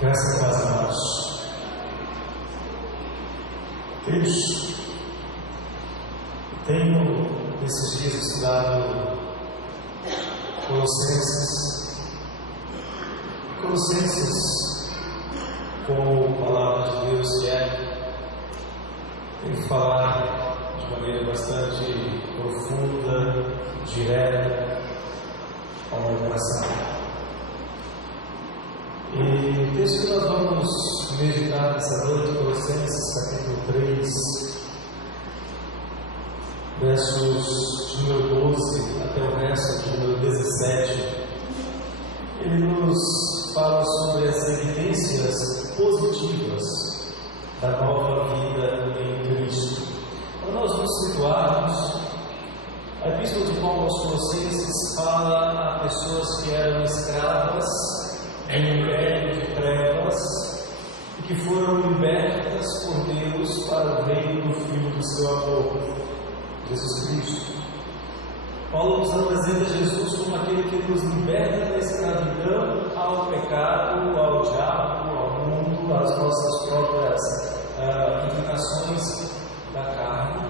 Graças a Deus, amados. Queridos, tenho nesses dias estudado Colossenses, como palavra de Deus que tem que falar de maneira bastante profunda, direta, ao meu coração. E o texto que nós vamos meditar nessa noite, Colossenses capítulo 3, versos de número 12 até o verso de número 17, ele nos fala sobre as evidências positivas da nova vida em Cristo. Para nós nos situarmos, a Epístola de Paulo aos Colossenses fala a pessoas que eram escravas no império de trevas e que foram libertas por Deus para o reino do Filho do seu amor, Jesus Cristo. Paulo nos apresenta Jesus como aquele que nos liberta da escravidão ao pecado, ao diabo, ao mundo, às nossas próprias inclinações da carne.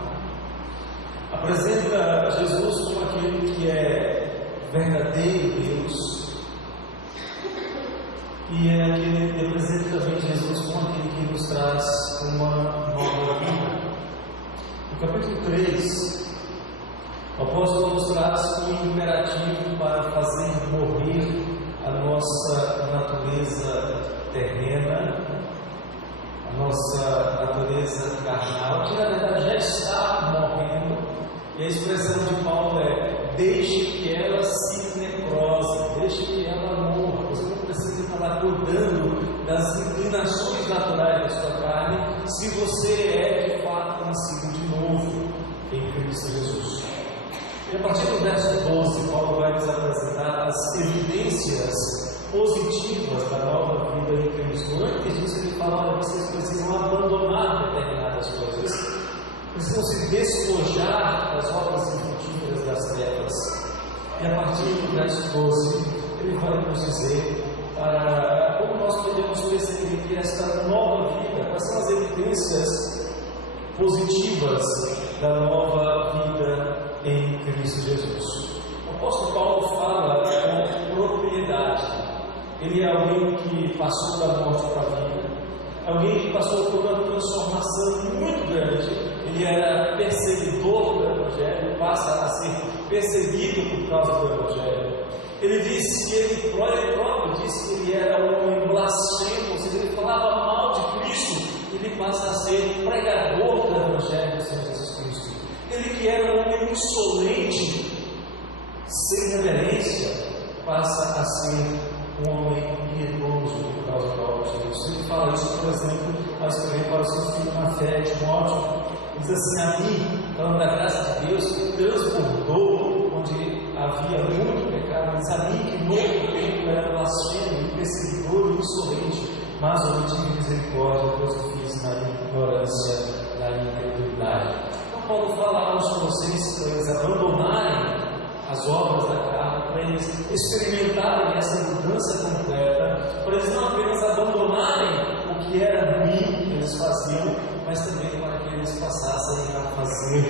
Apresenta Jesus como aquele que é verdadeiro Deus, e apresenta também Jesus como aquele que nos traz uma nova vida. No capítulo 3, o apóstolo nos traz um imperativo para fazer morrer a nossa natureza terrena, a nossa natureza carnal, que na verdade já está morrendo, e a expressão de Paulo é: deixe que ela se necrose, deixe que ela morra. Você não precisa estar cuidando das inclinações naturais da sua carne, se você é de fato nascido de novo em Cristo Jesus. E a partir do verso 12, Paulo vai nos apresentar as evidências positivas da nova vida em Cristo. Antes disso, ele fala: olha, vocês precisam abandonar determinadas coisas, precisam se despojar das obras infrutíferas das trevas. E a partir do verso 12, ele vai nos dizer como nós podemos perceber que esta nova vida, quais são as evidências positivas da nova vida em Cristo Jesus. O apóstolo Paulo fala com propriedade. Ele é alguém que passou da morte para a vida, alguém que passou por uma transformação muito grande. Ele era perseguidor do Evangelho, passa a ser perseguido por causa do Evangelho. Ele disse que ele próprio disse que ele era um homem blasfemo, ou seja, ele falava mal de Cristo. Ele passa a ser pregador do Evangelho do Senhor Jesus Cristo. Ele que era um homem insolente, sem reverência, passa a ser um homem piedoso por causa da obra de Deus. Ele fala isso, por exemplo, ao escrever para o seu filho na fé, Timóteo. Ele diz assim: a mim, falando da graça de Deus, que transbordou onde havia muito pecado, mas a mim que no outro tempo era blasfemo, perseguidor e insolente, mas eu tive misericórdia, pois eu fiz na ignorância, na incredulidade. Então Paulo fala aos Colossenses para eles abandonarem as obras da carne, para eles experimentarem essa mudança completa, para eles não apenas abandonarem o que era ruim que eles faziam, mas também para que eles passassem a fazer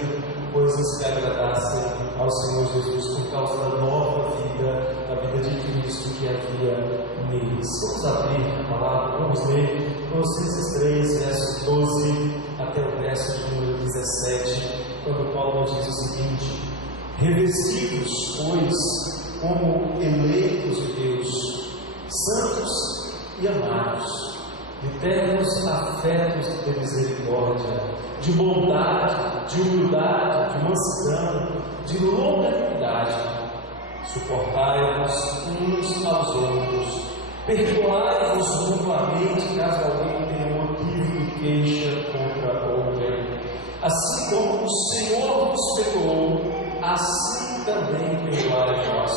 coisas que agradassem ao Senhor Jesus por causa da nova vida, da vida de Cristo que havia neles. Vamos abrir a palavra, vamos ler Colossenses 3, versos 12 até o verso de número 17, quando Paulo diz o seguinte: revestidos, pois, como eleitos de Deus, santos e amados, de ternos afetos de misericórdia, de bondade, de humildade, de mansidão, de longanimidade, suportai-vos uns aos outros, perdoai-vos mutuamente caso alguém tenha motivo de queixa contra outrem. Assim como o Senhor vos perdoou, assim também perdoai vós.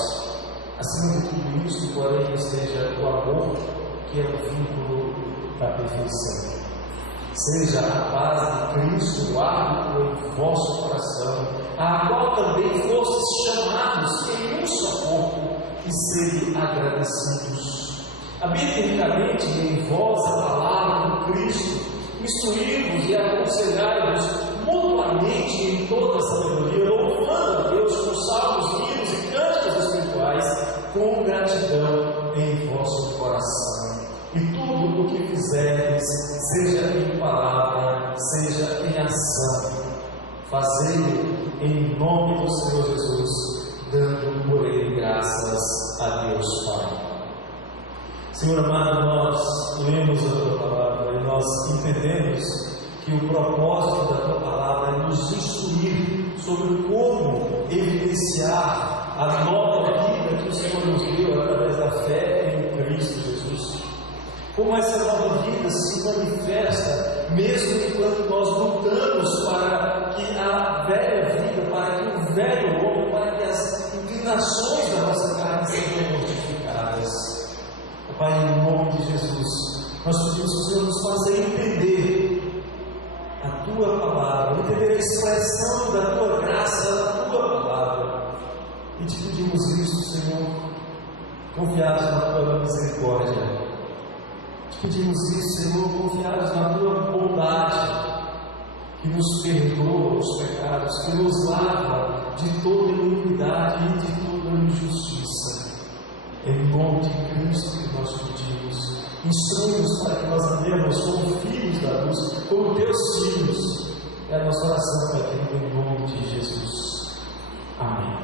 Acima de tudo isso, porém, esteja o amor, que é o vínculo da perfeição. Seja a paz de Cristo o árbitro em vosso coração, a qual também fostes chamados em um só corpo, e sede agradecidos. Habite ricamente em vós a palavra do Cristo, instruí-vos e aconselhai-vos mutuamente em toda a sabedoria, louvando a Deus com salmos, hinos e cânticos espirituais, com gratidão em vosso coração. E tudo o que fizerdes, seja em palavra, seja em ação, fazei-o em nome do Senhor Jesus, dando por ele graças a Deus Pai. Senhor amado, nós lemos a Tua Palavra e nós entendemos que o propósito da Tua Palavra é nos instruir sobre como evidenciar a nova vida que o Senhor nos deu através da fé em Cristo Jesus. Como essa nova vida se manifesta, mesmo enquanto nós lutamos para que a velha vida, para que o velho homem, para que as inclinações da nossa carne sejam mortificadas. Pai, em nome de Jesus, nós pedimos que o Senhor nos faça entender a Tua Palavra, entender a expressão da Tua graça, da Tua Palavra. E te pedimos isso, Senhor, confiados na Tua misericórdia. Te pedimos isso, Senhor, confiados na Tua bondade, que nos perdoa os pecados, que nos lava de toda iniquidade e de toda injustiça. Em nome de Cristo que nós pedimos, instrui-nos para que nós andemos como filhos da luz, como Teus filhos. É a nossa oração, Pai querido, em nome de Jesus. Amém.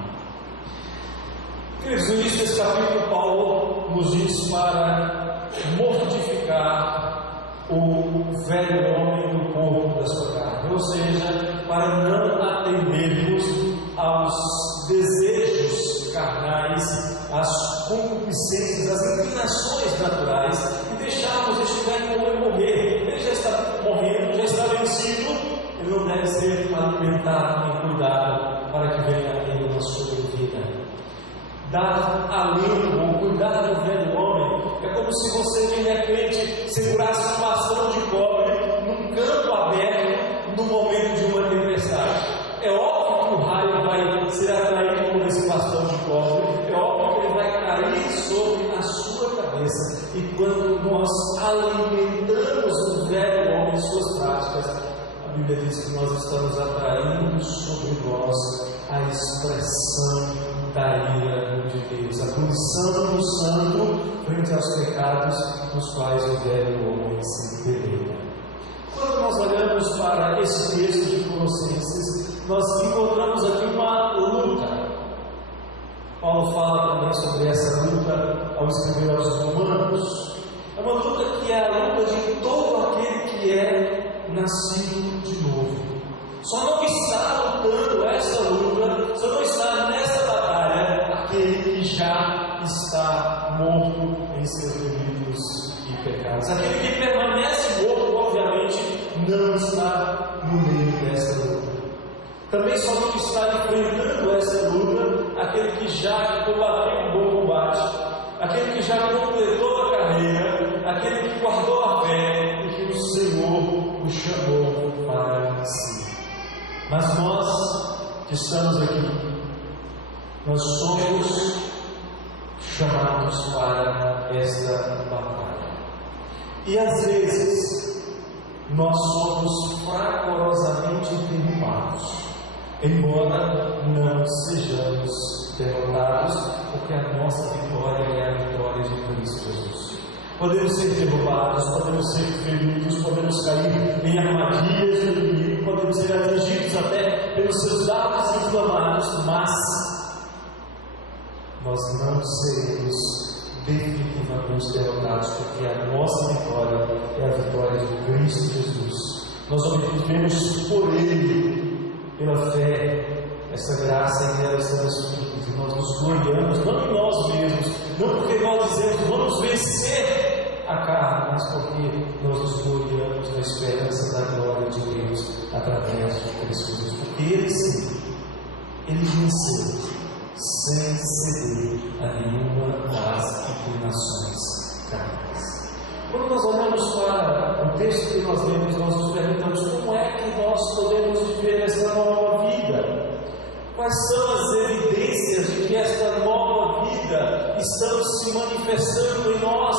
Queridos, no início desse capítulo, Paulo nos diz para mortificar o velho homem do corpo da sua carne, ou seja, para não atendermos aos desejos carnais, às concupiscências, às inclinações naturais, e deixarmos este velho homem morrer. Ele já está morrendo, já está vencido, ele não deve ser alimentado nem cuidado para que venha a ter uma sobrevida. Dar alento ou cuidar do velho homem é como se você, de repente, segurasse um bastão de cobre num campo aberto no momento de uma tempestade. É óbvio que o raio vai ser atraído por esse bastão de cobre, é óbvio que ele vai cair sobre a sua cabeça. E quando nós alimentamos o velho homem em suas práticas, a Bíblia diz que nós estamos atraindo sobre nós a expressão da ira de Deus, a punição do santo frente aos pecados nos quais o velho homem se deleita. Quando nós olhamos para esse texto de Colossenses, nós encontramos aqui uma luta. Paulo fala também sobre essa luta ao escrever aos Romanos. É uma luta que é a luta de todo aquele que é nascido de novo. Só não está lutando essa luta, só não está nessa batalha aquele que já está morto em seus delitos e pecados. Aquele que permanece morto, obviamente, não está no meio dessa luta. Também só não está enfrentando essa luta aquele que já combateu um bom combate, aquele que já completou a carreira, aquele que guardou a fé e que o Senhor o chamou para si. Mas nós que estamos aqui, nós somos chamados para esta batalha. E às vezes nós somos fracorosamente derrubados, embora não sejamos derrotados, porque a nossa vitória é a vitória de Cristo Jesus. Podemos ser derrubados, podemos ser feridos, podemos cair em armadilhas do inimigo, podemos ser atingidos até pelos seus dardos inflamados, mas nós não seremos definitivamente derrotados, porque a nossa vitória é a vitória de Cristo Jesus. Nós obtivemos por Ele, pela fé, essa graça em ela estamos firmes, e nós nos gloriamos, não em nós mesmos, não porque nós dizemos vamos vencer a carne, mas porque nós nos gloriamos na esperança da glória de Deus através de Cristo Jesus. Porque Ele sim, Ele venceu sem ceder a nenhuma das inclinações carnais. Quando nós olhamos para o texto que nós lemos, nós nos perguntamos como é que nós podemos viver essa nova vida. Quais são as evidências de que esta nova vida está se manifestando em nós?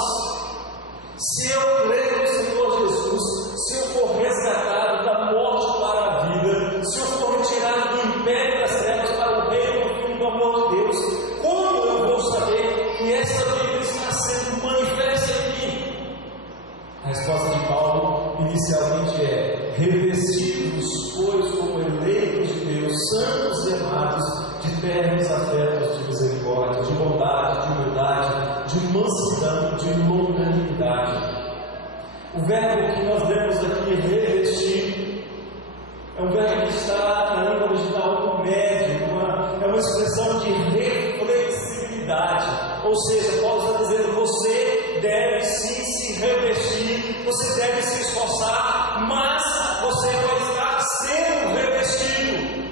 ternos afetos de misericórdia, de bondade, de humildade, de mansidão, de longanimidade. O verbo que nós vemos aqui, revestir, é um verbo que está na língua original no médio, é uma expressão de reflexibilidade. Ou seja, Paulo está dizendo: você deve sim se revestir, você deve se esforçar, mas você vai estar sendo revestido.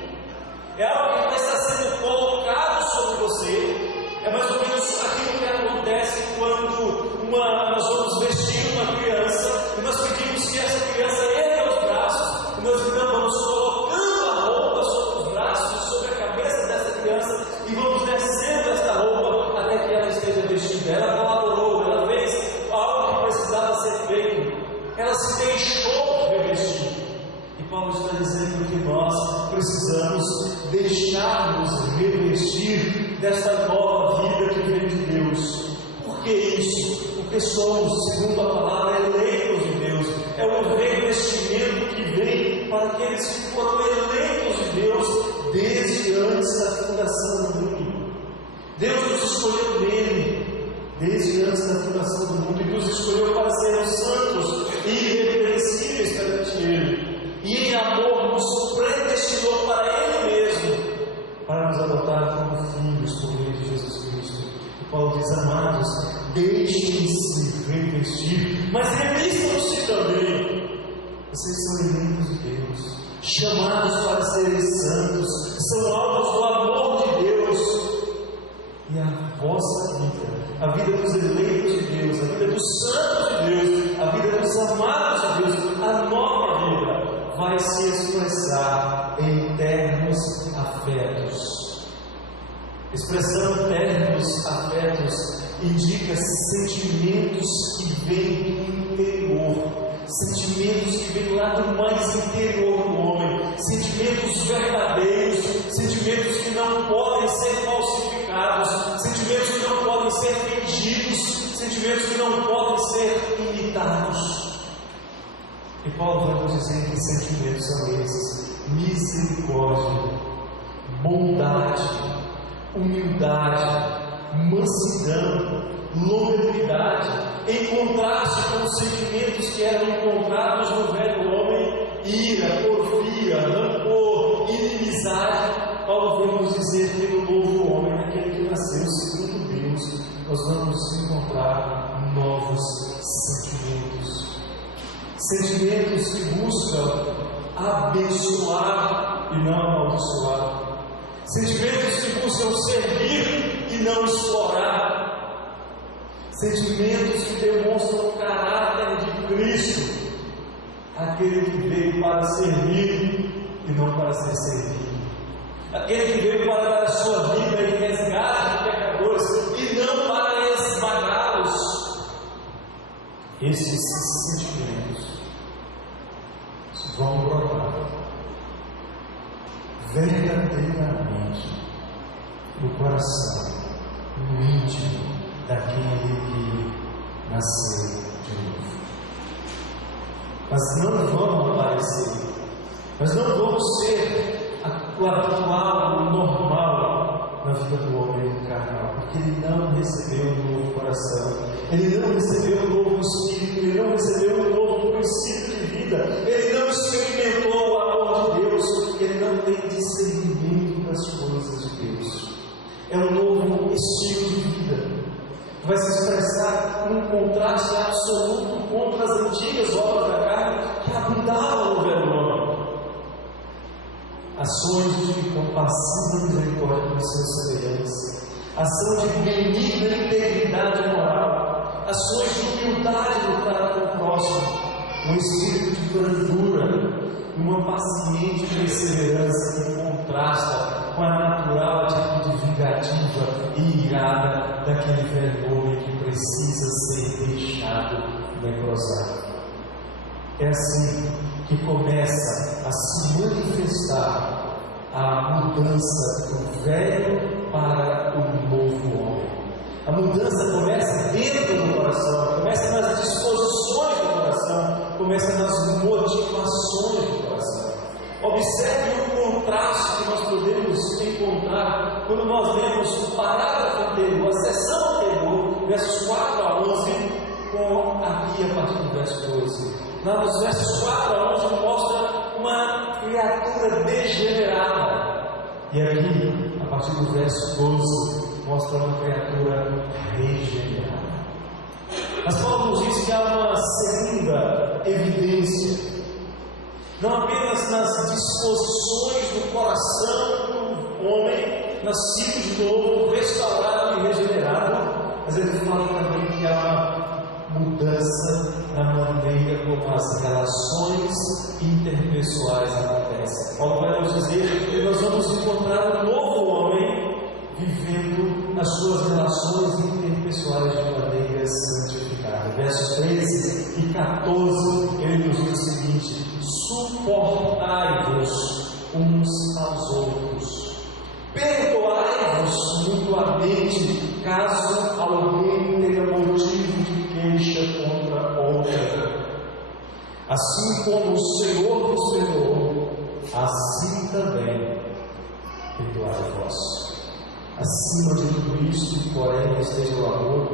É algo que vai estar sendo colocado sobre você. É mais ou menos aquilo que acontece quando nós vamos vestir uma criança e nós pedimos que essa criança erga os braços, e nós então vamos colocando a roupa sobre os braços e sobre a cabeça dessa criança e vamos descendo essa roupa até que ela esteja vestida. Ela colaborou, ela fez algo que precisava ser feito, ela se deixou revestir. E Paulo está dizendo que nós precisamos deixar-nos revestir dessa nova vida que vem de Deus. Por que isso? Porque somos, segundo a palavra, eleitos de Deus. É um revestimento que vem para aqueles que foram eleitos de Deus desde antes da fundação do mundo. Deus nos escolheu nele, desde antes da fundação do mundo, e nos escolheu para sermos santos e irrepreensíveis perante Ele. E em amor nos predestinou para Ele mesmo, para nos adotar como filhos por meio de Jesus Cristo. E Paulo diz: amados, deixem-se revestir, mas revistam-se também. Vocês são eleitos de Deus, chamados para serem santos, são alvos do amor de Deus. E a vossa vida, a vida dos eleitos de Deus, a vida dos santos de Deus, a vida dos amados de Deus, a nova vida, vai se expressar em ternos afetos. Expressão ternos afetos indica sentimentos que vêm do interior, sentimentos que vêm lá do mais interior do homem, sentimentos verdadeiros, sentimentos que não podem ser falsificados, sentimentos que não podem ser fingidos, sentimentos que não podem ser imitados. E Paulo vai nos dizer que sentimentos são esses: misericórdia, bondade, humildade, mansidão, longanimidade, em contraste com os sentimentos que eram encontrados no velho homem: ira, porfia, rancor, inimizade. Paulo vem nos dizer que no novo homem, aquele que nasceu segundo Deus, nós vamos encontrar novos sentimentos. Sentimentos que buscam abençoar e não amaldiçoar. Sentimentos que buscam servir e não explorar. Sentimentos que demonstram o caráter de Cristo, aquele que veio para servir e não para ser servido, aquele que veio para dar a sua vida em resgate de pecadores e não para esmagá-los. Esses sentimentos vão brotar verdadeiramente no coração, no íntimo daquele que nasceu de novo. Mas não vão aparecer, mas não vão ser o habitual, o normal na vida do homem carnal, porque ele não recebeu um novo coração, ele não recebeu um novo espírito, ele não recebeu um novo princípio de vida, ele não experimentou o amor de Deus, ele não tem discernimento das coisas de Deus. É um novo estilo de vida, que vai se expressar num contraste absoluto contra as antigas obras da carne que abundavam no velho homem. Ações de compassiva misericórdia com seus semelhantes, ação de benigna integridade moral, ações de humildade no trato com o próximo, um espírito de brandura, uma paciente perseverança que contrasta com a natural atitude vingativa e irada daquele velho homem que precisa ser deixado necrosado. É assim que começa a se manifestar a mudança do velho para o novo homem. A mudança começa dentro do coração, começa nas disposições do coração, começa nas motivações do coração. Observe o contraste que nós podemos encontrar quando nós lemos o parágrafo anterior, a seção anterior, versos 4 a 11, com aqui a partir do verso 12. Lá nos versos 4 a 11 mostra uma criatura degenerada. E aqui, a partir do verso 12, mostra uma criatura regenerada. Mas Paulo nos diz que há uma segunda evidência, não apenas nas disposições do coração do homem, nascido de novo, restaurado e regenerado, mas ele fala também que há uma mudança na maneira como as relações interpessoais acontecem. Paulo vai nos dizer que nós vamos encontrar um novo homem vivendo nas suas relações interpessoais de maneira santificada. Versos 13 e 14, ele nos diz o seguinte: suportai-vos uns aos outros, perdoai-vos mutuamente, caso alguém tenha motivo de queixa contra outra. Assim como o Senhor vos perdoou, assim também perdoai-vos. Acima de tudo isto, porém, esteja o amor,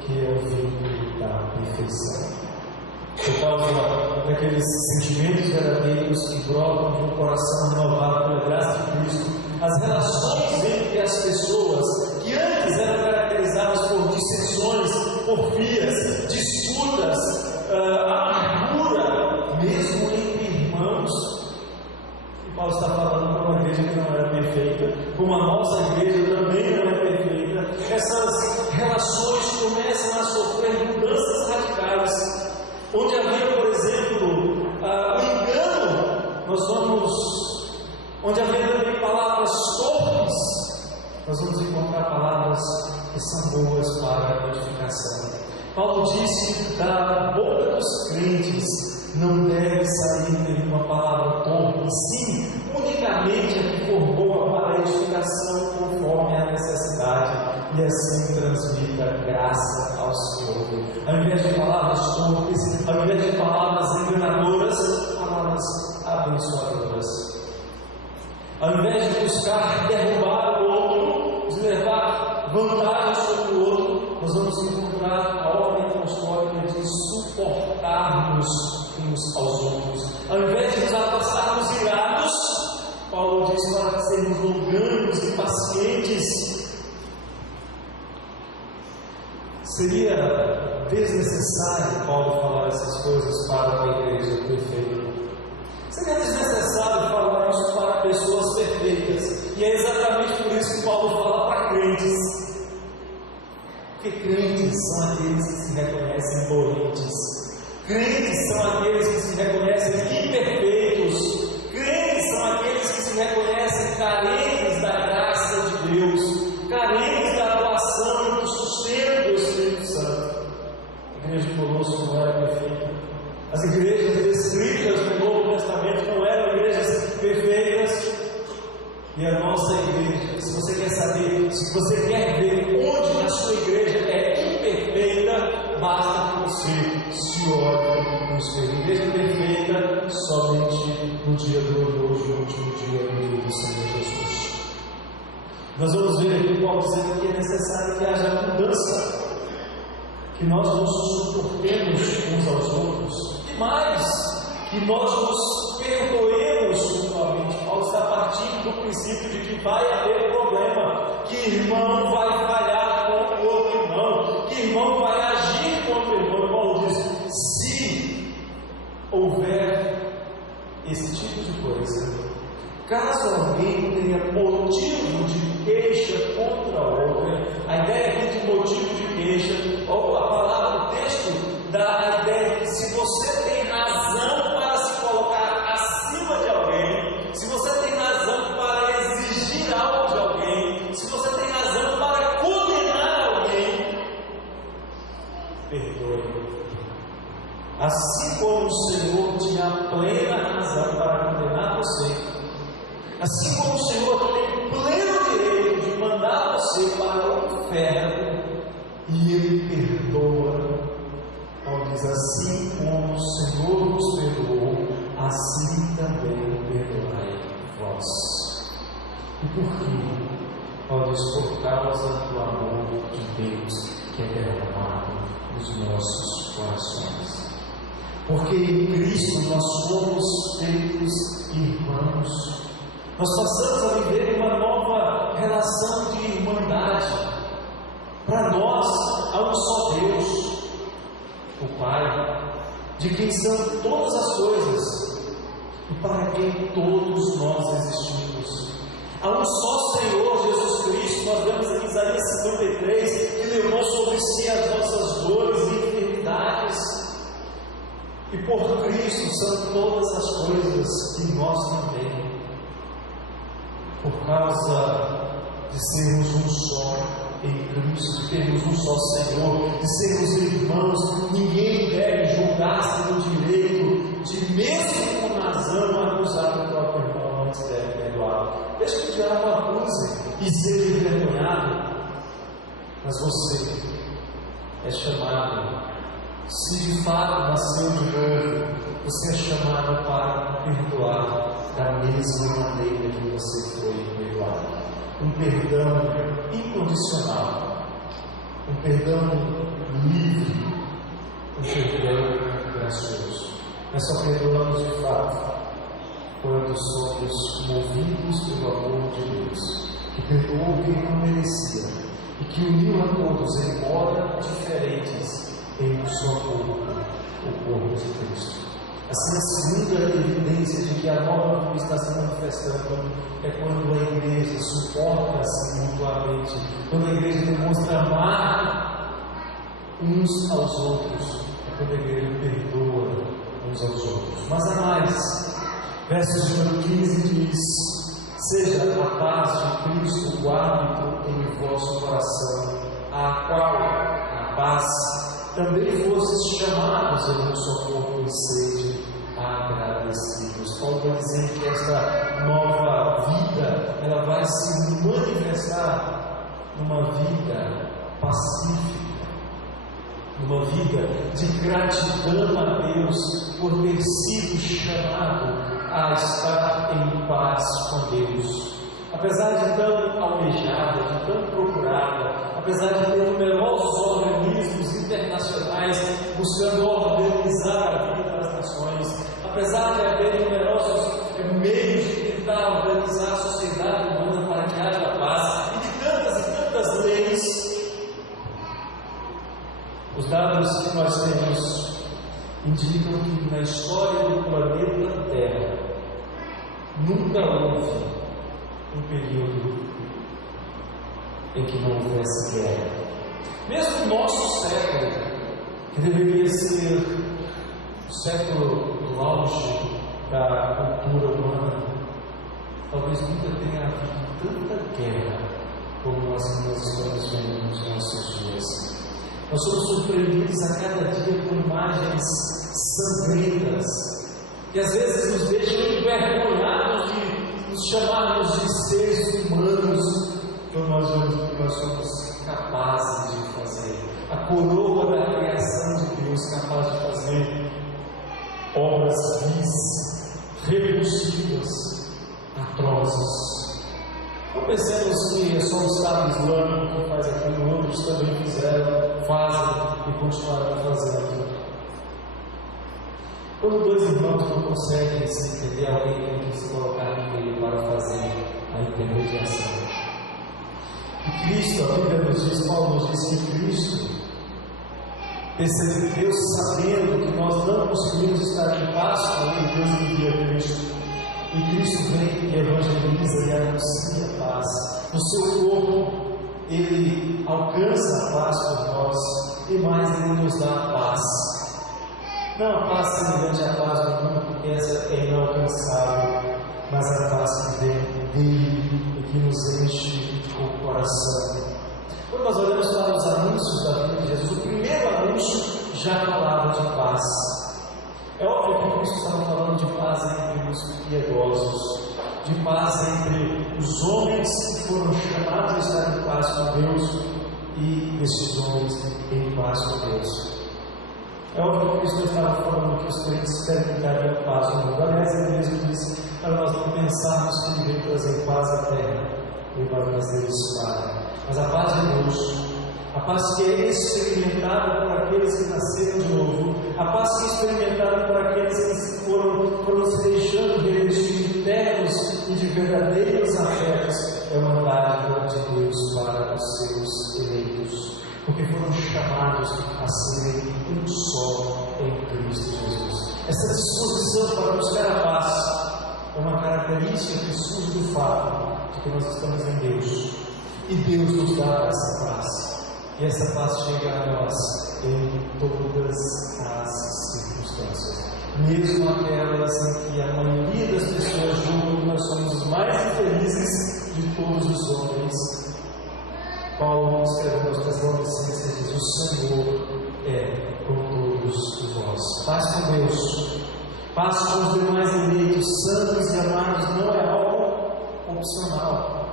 que é o vínculo da perfeição. Por causa daqueles sentimentos verdadeiros que brotam de um coração renovado pela graça de Cristo, as relações entre as pessoas, que antes eram caracterizadas por dissensões, porfias, disputas, amargura, mesmo entre irmãos, e Paulo está falando para uma igreja que não era perfeita, como a nossa igreja também não é perfeita, essas relações começam a sofrer mudanças radicais. Onde havia, por exemplo, o engano, onde havia também palavras torpes, nós vamos encontrar palavras que são boas para a edificação. Paulo disse: da boca dos crentes não deve sair nenhuma palavra torpe, sim, unicamente a que for boa para a edificação conforme a necessidade, e assim transmita graça aos que ouvem. Ao invés de palavras torpes, ao invés de palavras enganadoras, palavras abençoadoras. Ao invés de buscar derrubar o outro, de levar vantagem sobre o outro, nós vamos encontrar a ordem apostólica de suportarmos uns aos outros. Ao invés de nos afastarmos irados, Paulo diz para sermos longânimos e pacientes. Seria desnecessário Paulo falar essas coisas para uma igreja perfeita. Seria desnecessário falar isso para pessoas perfeitas. E é exatamente por isso que Paulo fala para crentes. Porque crentes são aqueles que se reconhecem doentes. Crentes são aqueles que se reconhecem imperfeitos. Crentes são aqueles que se reconhecem carentes da graça de Deus, carentes da atuação e do sustento do Espírito Santo. A igreja de Colossos não era perfeita. As igrejas descritas no Novo Testamento não eram igrejas perfeitas. E a nossa igreja, se você quer saber, se você quer ver onde a sua igreja é imperfeita, basta que você se olhe no espelho. Igreja perfeita somente no dia glorioso, no último dia do Senhor Jesus. Nós vamos ver aqui Paulo dizendo que é necessário que haja mudança, que nós nos suportemos uns aos outros, e mais, que nós nos perdoemos mutuamente. Paulo está partindo do princípio de que vai haver problema, que irmão vai falhar contra o outro irmão, que irmão vai agir contra o irmão. Paulo diz: se houver esse tipo de coisa, caso alguém tenha motivo de queixa contra outra, a ideia aqui de motivo de queixa, ou a palavra do texto dá a ideia de que se você tem razão para se colocar acima de alguém, se você tem razão para exigir algo de alguém, se você tem razão para condenar alguém, perdoe. Assim como o Senhor tinha plena razão para condenar você, assim como o Senhor tem pleno direito de mandar você para o inferno, e Ele perdoa. Paulo diz: assim como o Senhor nos perdoou, assim também perdoará. E por quê? Ó Deus, por causa do amor de Deus que é derramado nos nossos corações. Porque em Cristo nós somos feitos irmãos. Nós passamos a viver uma nova relação de humanidade. Para nós há um só Deus, o Pai, de quem são todas as coisas e para quem todos nós existimos. Há um só Senhor Jesus Cristo. Nós vemos em Isaías 53 que levou sobre si as nossas dores e enfermidades. E por Cristo são todas as coisas que nós também. Por causa de sermos um só em Cristo, de termos um só Senhor, de sermos irmãos, ninguém deve julgar-se no direito de, mesmo com razão, acusar o próprio irmão antes deve perdoar. Deixa que o diabo acuse e seja envergonhado, mas você é chamado. Se de fato nasceu de novo, você é chamado para perdoar da mesma maneira que você foi perdoado. Um perdão incondicional, um perdão livre, um perdão gracioso. Nós só perdoamos de fato quando somos movidos pelo amor de Deus, que perdoou quem não merecia e que uniu a todos, embora diferentes, em um só corpo, o corpo de Cristo. Assim, a segunda evidência de que a nova vida está se manifestando é quando a igreja suporta-se mutuamente, quando a igreja demonstra amar uns aos outros, é quando a igreja perdoa uns aos outros. Mas há mais. Versos de número 15 diz: seja a paz de Cristo o árbitro em vosso coração, a qual, a paz, também fostes chamados em um só corpo e sede agradecidos. Paulo vai dizer que esta nova vida, ela vai se manifestar numa vida pacífica, numa vida de gratidão a Deus por ter sido chamado a estar em paz com Deus. Apesar de tão almejada, de tão procurada, apesar de ter numerosos organismos internacionais buscando organizar a vida das nações, apesar de haver numerosos meios de tentar organizar a sociedade humana para que haja paz, e de tantas leis, os dados que nós temos indicam que na história do planeta Terra nunca houve um período em que não houvesse guerra. Mesmo o nosso século, que deveria ser o século do auge da cultura humana, talvez nunca tenha havido tanta guerra como nós estamos vendo nos nossos dias. Nós somos surpreendidos a cada dia por imagens sangrentas, que às vezes nos deixam envergonhados de nos chamarmos de seres humanos, então nós vemos que nós somos capazes de fazer. A coroa da criação de Deus, capaz de fazer obras vis, repulsivas, atrozes. Não pensemos que é só o Estado Islâmico que faz aquilo, outros também fizeram, fazem e continuarão fazendo. Quando dois irmãos não conseguem se entender, alguém tem que se colocar no meio para fazer a intermediação. E Cristo, a Bíblia nos diz, Paulo nos diz que Cristo percebeu, Deus sabendo que nós não conseguimos estar em paz com Ele, Deus envia Cristo. E Cristo vem e evangeliza e anuncia a paz. No seu corpo, Ele alcança a paz por nós e mais, Ele nos dá a paz. Não a paz semelhante à paz do mundo, porque essa é inalcançável, mas a paz que vem dele e que nos enche o coração. Quando nós olhamos para os anúncios da vida de Jesus, o primeiro anúncio já falava de paz. É óbvio que Cristo estava falando de paz entre os piedosos, de paz entre os homens que foram chamados a estar em paz com Deus e esses homens em paz com Deus. É óbvio que Cristo estava falando que os crentes experimentariam paz no mundo. Aliás, ele mesmo disse: para nós não pensarmos que Ele veio trazer paz à terra, veio para trazer espada. Mas a paz de Deus, a paz que é experimentada por aqueles que nasceram de novo, a paz que é experimentada por aqueles que foram se deixando revestir de ternos e de verdadeiros afetos, é uma dádiva de Deus para os seus eleitos, porque foram chamados a serem um só em Cristo Jesus. Essa disposição para buscar a paz é uma característica que surge do fato de que nós estamos em Deus, e Deus nos dá essa paz. E essa paz chega a nós em todas as circunstâncias, mesmo aquelas em que a maioria das pessoas julgam que nós somos os mais infelizes de todos os homens. Paulo escreveu aos Tessalonicenses, diz: o Senhor é com todos vós. Paz com Deus, paz com os demais eleitos, santos e amados, não é algo opcional.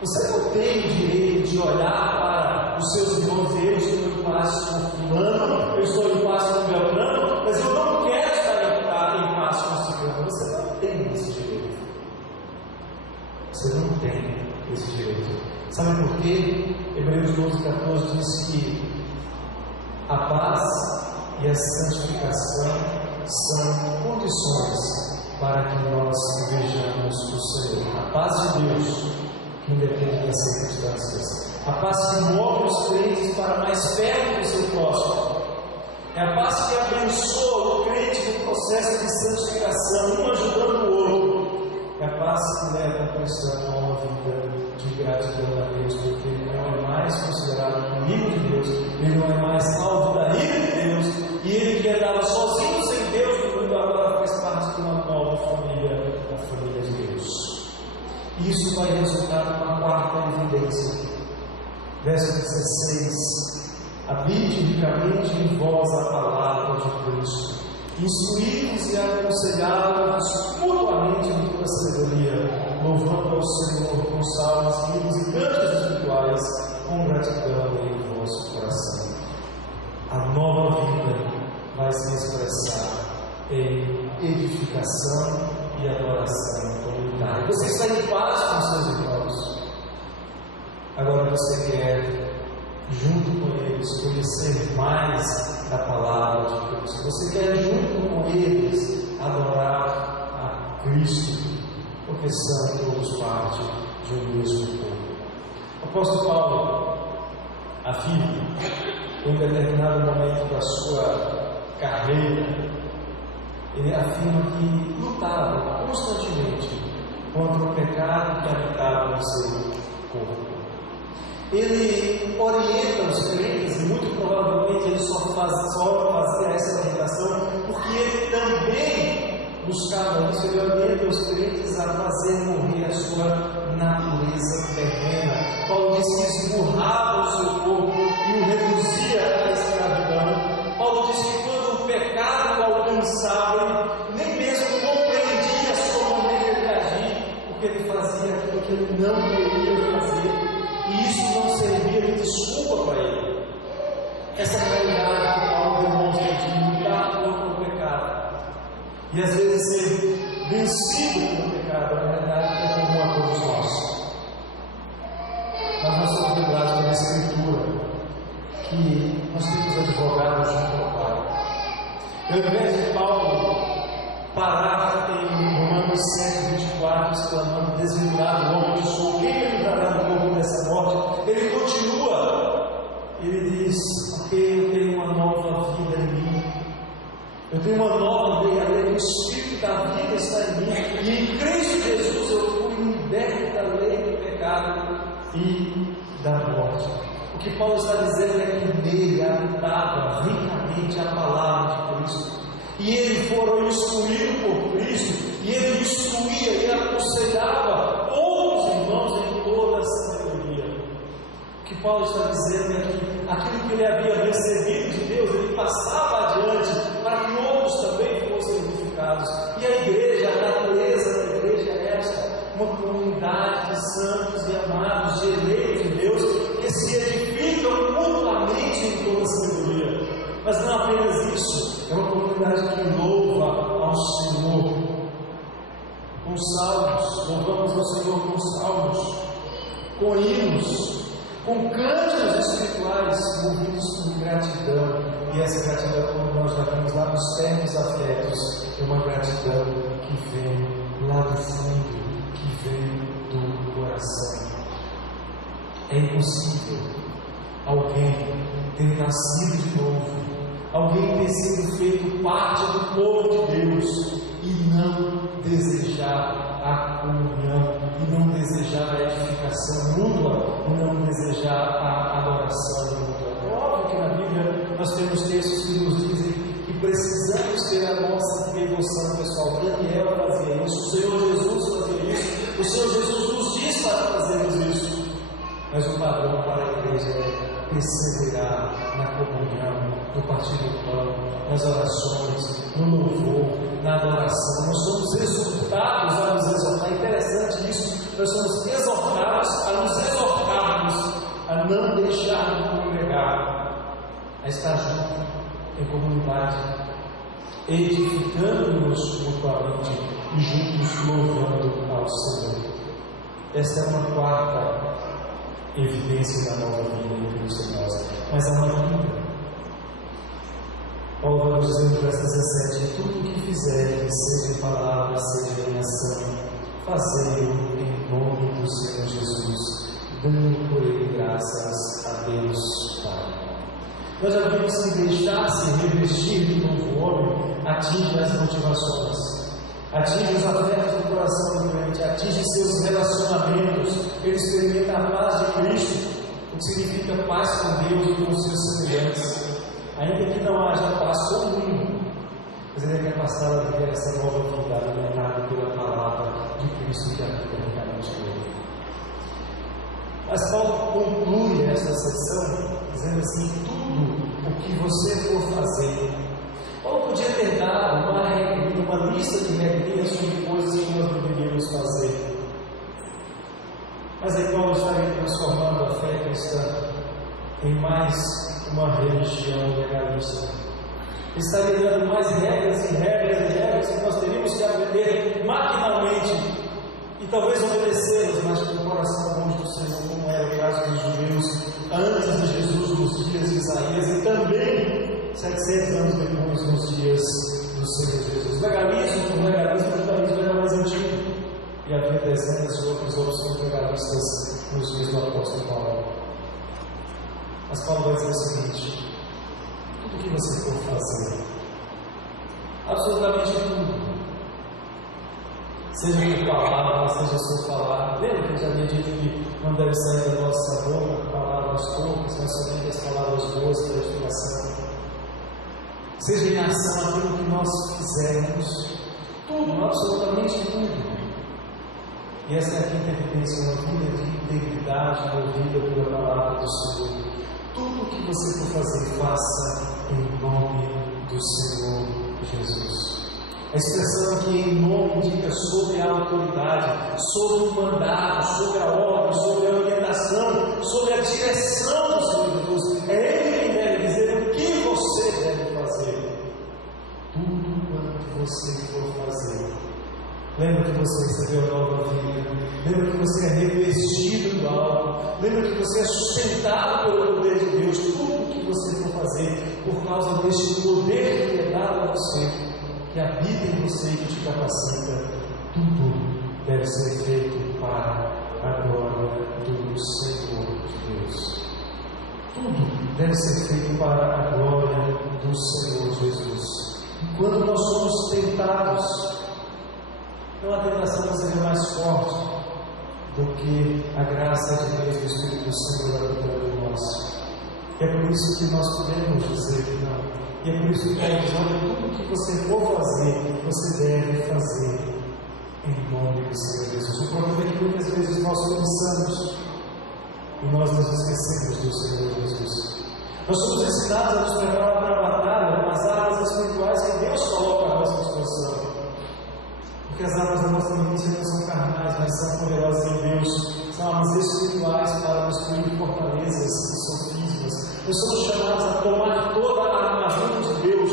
Você não tem o direito de olhar para os seus irmãos e eu estou em paz com fulano, eu estou em paz com Beltrano, mas eu não quero estar em paz com ciclano. Você não tem esse direito. Você não tem esse direito. Sabe por quê? Hebreus 12:14 diz que a paz e a santificação são condições para que nós vejamos o Senhor. A paz de Deus independe das circunstâncias. A paz que move os crentes para mais perto do seu próximo. É a paz que abençoa o crente no processo de santificação, um ajudando o outro. É a paz que leva o cristão a uma vida de gratidão a Deus, porque ele não é mais considerado inimigo de Deus, ele não é mais alvo da ira de Deus, e ele que andava sozinho sem Deus no mundo agora faz parte de uma nova família, a família de Deus. Isso vai resultar numa quarta evidência. Verso 16: habite ricamente em vós a palavra de Cristo, instruí-vos e aconselhá-vos mutuamente em toda sabedoria, louvando ao Senhor com salmos, hinos e cantos espirituais, com gratidão em vosso coração. A nova vida vai se expressar em edificação e adoração comunitária. Você está em paz com seus irmãos. Agora você quer, junto com eles, conhecer mais da palavra de Cristo. Você quer, junto com eles, adorar a Cristo, porque são todos parte de um mesmo povo. O apóstolo Paulo afirma, em um determinado momento da sua carreira, ele afirma que lutava constantemente contra o pecado que habitava no seu corpo. Ele orienta os crentes, e muito provavelmente ele só fazia essa orientação porque ele também buscava isso. Ele orienta os crentes a fazer morrer a sua natureza terrena. Paulo diz que esmurrava o seu corpo e o reduzia à escravidão. Paulo diz que quando o pecado alcançava, ele nem mesmo compreendia a sua maneira de agir, porque ele fazia aquilo que ele não queria fazer, e isso não servia de desculpa para ele. Essa realidade que Paulo demonstra de lutar contra o pecado, e às vezes ser vencido pelo pecado, é uma realidade que é comum a todos nós. Mas nós somos lembrados pela Escritura que nós temos advogados junto ao Pai. Ao invés de Paulo parar em Romanos 7:24, exclamando: desventurado o homem que sou, quem me livrará do corpo dessa morte? Ele continua, ele diz: ok, eu tenho uma nova vida em mim, eu tenho uma nova lei, o Espírito da vida está em mim, e em Cristo Jesus eu fui liberto da lei do pecado e da morte. O que Paulo está dizendo é que nele habitava ricamente a palavra de Cristo, e ele foi instruído por Cristo, e ele instruía e aconselhava outros irmãos em toda a sabedoria. O que Paulo está dizendo é que aquilo que ele havia recebido de Deus, ele passava adiante para que outros também fossem edificados. E a igreja, a natureza da igreja é esta: uma comunidade de santos e amados, de eleitos de Deus, que se edificam mutuamente em toda a sabedoria. Mas não apenas isso, é uma comunidade que louva ao Senhor. com hinos, com cânticos espirituais, movidos por gratidão. E essa gratidão, como nós já vimos lá nos termos afetos, é uma gratidão que vem lá do fundo, que vem do coração. É impossível alguém ter nascido de novo, alguém ter sido feito parte do povo de Deus e não desejar a comunhão, e não desejar a edificação mútua, e não desejar a adoração mútua. É óbvio que na Bíblia nós temos textos que nos dizem que precisamos ter a nossa devoção pessoal. Daniel fazia isso, o Senhor Jesus fazia isso, o Senhor Jesus nos diz para fazermos isso. Mas o padrão para a igreja é perseverar na comunhão, no partir do pão, nas orações, no louvor, na adoração. Nós somos exortados a nos exortar. É interessante isso. Nós somos exortados a nos exortarmos, a não deixar de congregar, a estar junto em comunidade, edificando-nos mutuamente e juntos louvando ao Senhor. Esta é uma quarta evidência da nova vida em Cristo em nós. Mas há uma quinta. Paulo vai nos dizer no verso 17: tudo o que fizerem, seja em palavra, seja em ação, fazei-o em nome do Senhor Jesus, dando por ele graças a Deus Pai. Nós já vimos que deixar-se revestir de novo homem atinge as motivações, atinge os afetos do coração do crente, atinge seus relacionamentos. Ele experimenta a paz de Cristo, o que significa paz com Deus e com seus semelhantes. Ainda que não haja paz com o mundo, mas ele é capaz de viver essa nova vida alimentada pela palavra de Cristo que habita unicamente nele. Mas Paulo conclui esta sessão dizendo assim: tudo o que você for fazer. Paulo podia ter dado uma lista de regrinhas sobre coisas que nós deveríamos fazer. Mas aí Paulo estaria transformando a fé cristã em mais uma religião legalista. Ele estaria dando mais regras e regras e regras que nós teríamos que aprender maquinalmente e talvez obedecê-las, mas com o coração longe do Senhor, como era o caso dos judeus antes de Jesus, nos dias de Isaías, e também 700 anos depois, nos dias do Senhor Jesus. O judaísmo era mais antigo, e havia dezenas de outras opções legalistas nos dias do apóstolo Paulo. Mas Paulo vai dizer o seguinte: tudo o que você for fazer, absolutamente tudo, seja por palavra, seja só falar. Lembra que eu já havia dito que não deve sair da nossa boca palavras poucas, mas somente as palavras boas para edificação. Seja em ação aquilo que nós fizermos, tudo, absolutamente tudo. E essa é a quinta evidência, uma vida de integridade movida pela palavra do Senhor. Tudo o que você for fazer, faça em nome do Senhor Jesus. A expressão aqui em nome indica sobre a autoridade, sobre o mandato, sobre a ordem, sobre a orientação, sobre a direção do Senhor Jesus. É Ele quem deve dizer o que você deve fazer. Tudo quanto você for fazer. Lembra que você recebeu a nova vida. Lembra que você é revestido do alto. Lembra que você é sustentado pelo poder de Deus. Tudo o que você for fazer, por causa deste poder que é dado a você, que habita em você e que te capacita, tudo deve ser feito para a glória do Senhor de Deus. Tudo deve ser feito para a glória do Senhor Jesus. Quando nós somos tentados, não a tentação seja mais forte do que a graça de Deus e o Espírito do Senhor habitando em nós. É por isso que nós podemos dizer que não. E é por isso que Paulo diz: olha, tudo o que você for fazer, você deve fazer em nome do Senhor Jesus. O problema é que muitas vezes nós pensamos e nós nos esquecemos do Senhor Jesus. Nós somos ensinados a nos preparar para a batalha com as armas espirituais que Deus coloca à nossa disposição. Porque as armas da nossa milícia não são carnais, mas são poderosas em Deus. São armas espirituais para destruir fortalezas e sofismas. Nós somos chamados a tomar toda a armadura de Deus.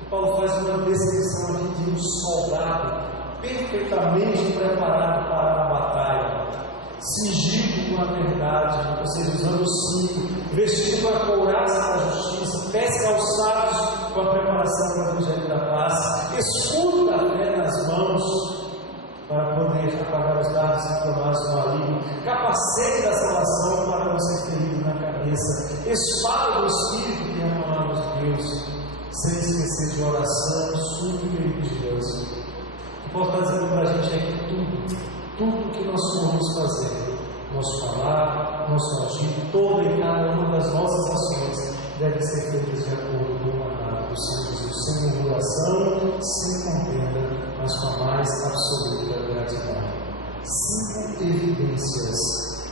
E Paulo faz uma descrição aqui de um soldado perfeitamente preparado para a batalha, cingido verdade, ou seja, usando o cinto, vestindo a couraça da justiça, pés calçados com a preparação do Evangelho da paz, escudo da fé nas mãos, para poder apagar os dardos inflamados do maligno, capacete da salvação para não ser ferido na cabeça, espada do Espírito, que é a palavra de Deus, sem esquecer de oração, súplica e vigilância. O que Paulo está dizendo para a gente é que tudo que nós formos fazer, nosso falar, nosso agir, toda e cada uma das nossas ações deve ser feitas de acordo com o mandato do Senhor Jesus, sem murmuração, sem contenda, mas com a mais absoluta gratidão. 5 evidências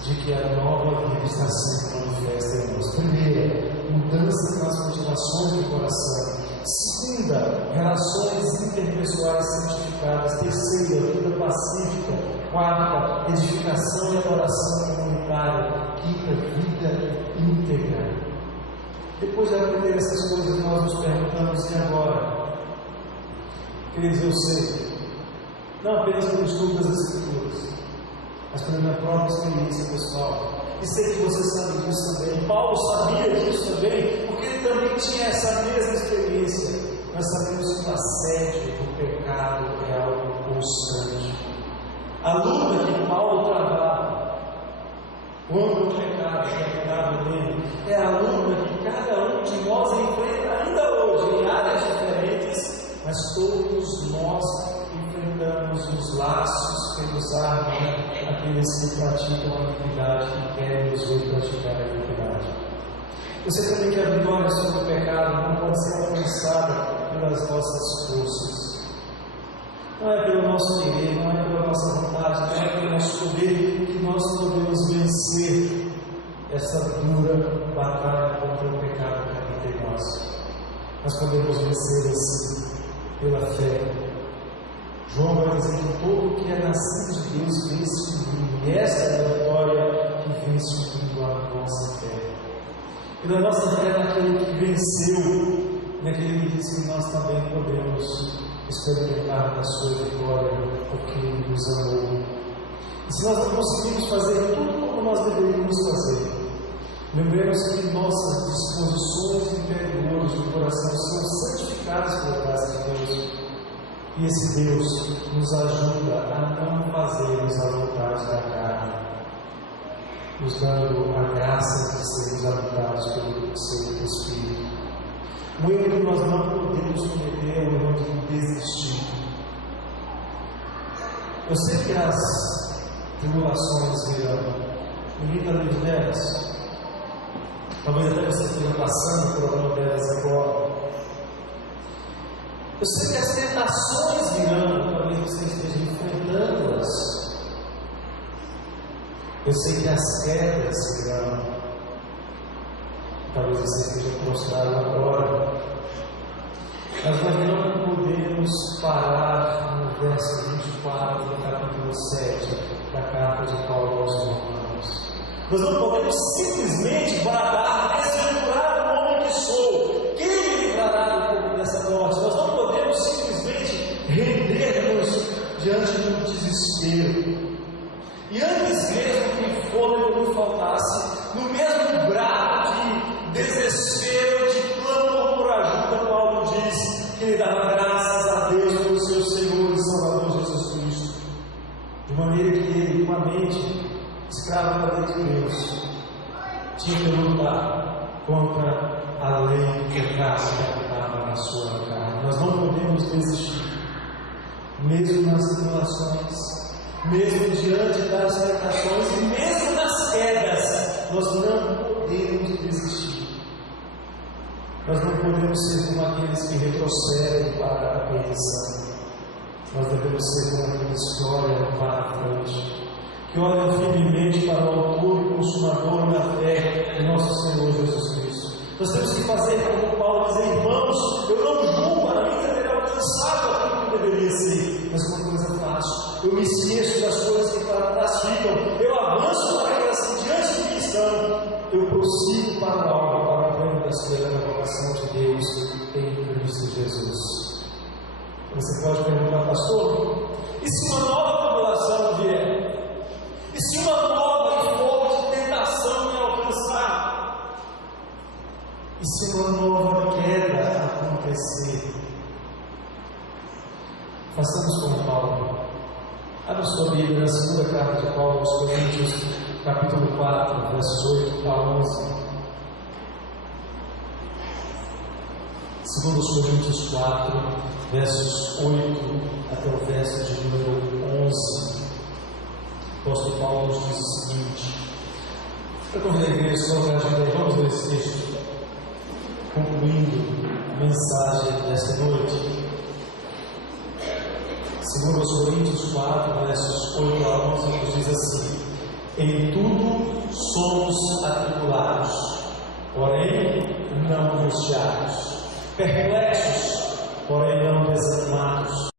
de que a nova vida está sendo manifesta em nós. Primeira, mudança nas motivações do coração. Segunda, relações interpessoais santificadas. Terceira, vida pacífica. Quarta, edificação e adoração comunitária. Quinta, vida íntegra. Depois de aprender essas coisas, nós nos perguntamos: e agora? Queridos, eu sei, não apenas pelo estudo das Escrituras, mas pela minha própria experiência pessoal. E sei que você sabe disso também. Paulo sabia disso também, porque ele também tinha essa mesma experiência. Nós sabemos que o assédio do pecado é algo constante. A luta que Paulo travava contra o pecado, que é pecado dele, é a luta que cada um de nós enfrenta ainda hoje, em áreas diferentes, mas todos nós enfrentamos os laços que nos armam aqueles que praticam a iniquidade, que querem nos ver praticar a iniquidade. Você também que a vitória sobre o pecado não pode ser alcançada pelas nossas forças. Não é pelo nosso querer, não é pela nossa vontade, não é pelo nosso poder que nós podemos vencer essa dura batalha contra o pecado que habita em nós. Nós podemos vencer assim pela fé. João vai dizer que todo que é nascido de Deus vence o mundo, e essa é a vitória que vence o mundo, a nossa fé. E na nossa fé naquele que venceu, naquele que diz que nós também podemos experimentar da sua vitória, porque Ele nos amou. E se nós não conseguimos fazer tudo como nós deveríamos fazer, lembremos que nossas disposições interiores do coração são santificadas pela graça de Deus. E esse Deus nos ajuda a não fazermos a vontade da carne, nos dando a graça de sermos habitados pelo seu Espírito. O erro que nós não podemos cometer é o erro de desistir. Eu sei que as tribulações virão, ninguém está livre delas. Talvez até você esteja passando por alguma delas agora. Eu sei que as tentações virão, talvez você esteja enfrentando-as. Eu sei que as quedas virão, talvez você esteja prostrado agora. Mas nós não podemos parar no verso 24 do capítulo 7 da carta de Paulo aos Romanos. Nós não podemos simplesmente bradar: desventurado homem que sou, quem me livrará do corpo dessa morte? Nós não podemos simplesmente render-nos diante do desespero. E antes mesmo que o fôlego nos faltasse, no mesmo grado de desespero, de clamor por ajuda, Paulo diz que ele dava graças a Deus pelo seu Senhor e Salvador Jesus Cristo, de maneira que ele, com a mente escravo da lei de Deus, tinha que lutar contra a lei do pecado que habitava na sua carne. Nós não podemos desistir, mesmo nas tribulações, mesmo diante das tentações e mesmo nas quedas. Nós não podemos desistir. Nós não podemos ser como aqueles que retrocedem para a perdição. Nós devemos ser como aqueles que olham para a frente, que olham firmemente para o autor e consumador da fé de nosso Senhor Jesus Cristo. Nós temos que fazer como Paulo diz: irmãos, eu não julgo a mim ter alcançado aquilo que deveria ser, mas uma coisa faço: eu me esqueço das coisas que para trás ficam, eu avanço para aquelas que diante de mim estão, eu prossigo para o alvo, para o prêmio da esperança da vocação de Deus em Cristo Jesus. Você pode perguntar: pastor, e se uma nova tribulação vier? E se uma nova e forte tentação E se uma nova queda acontecer, façamos como Paulo. Abra sua Bíblia na segunda carta de Paulo aos Coríntios, capítulo 4, versos 8 a 11. Segundo os Coríntios 4, versos 8 até o verso de número 11. O apóstolo Paulo nos diz o seguinte. Eu convido a igreja a colocar a gente aí, vamos ler esse texto, concluindo a mensagem desta noite. Segundo os Coríntios 4, versos 8 a 11, nos diz assim: em tudo somos atribulados, porém não angustiados, perplexos, porém não desanimados,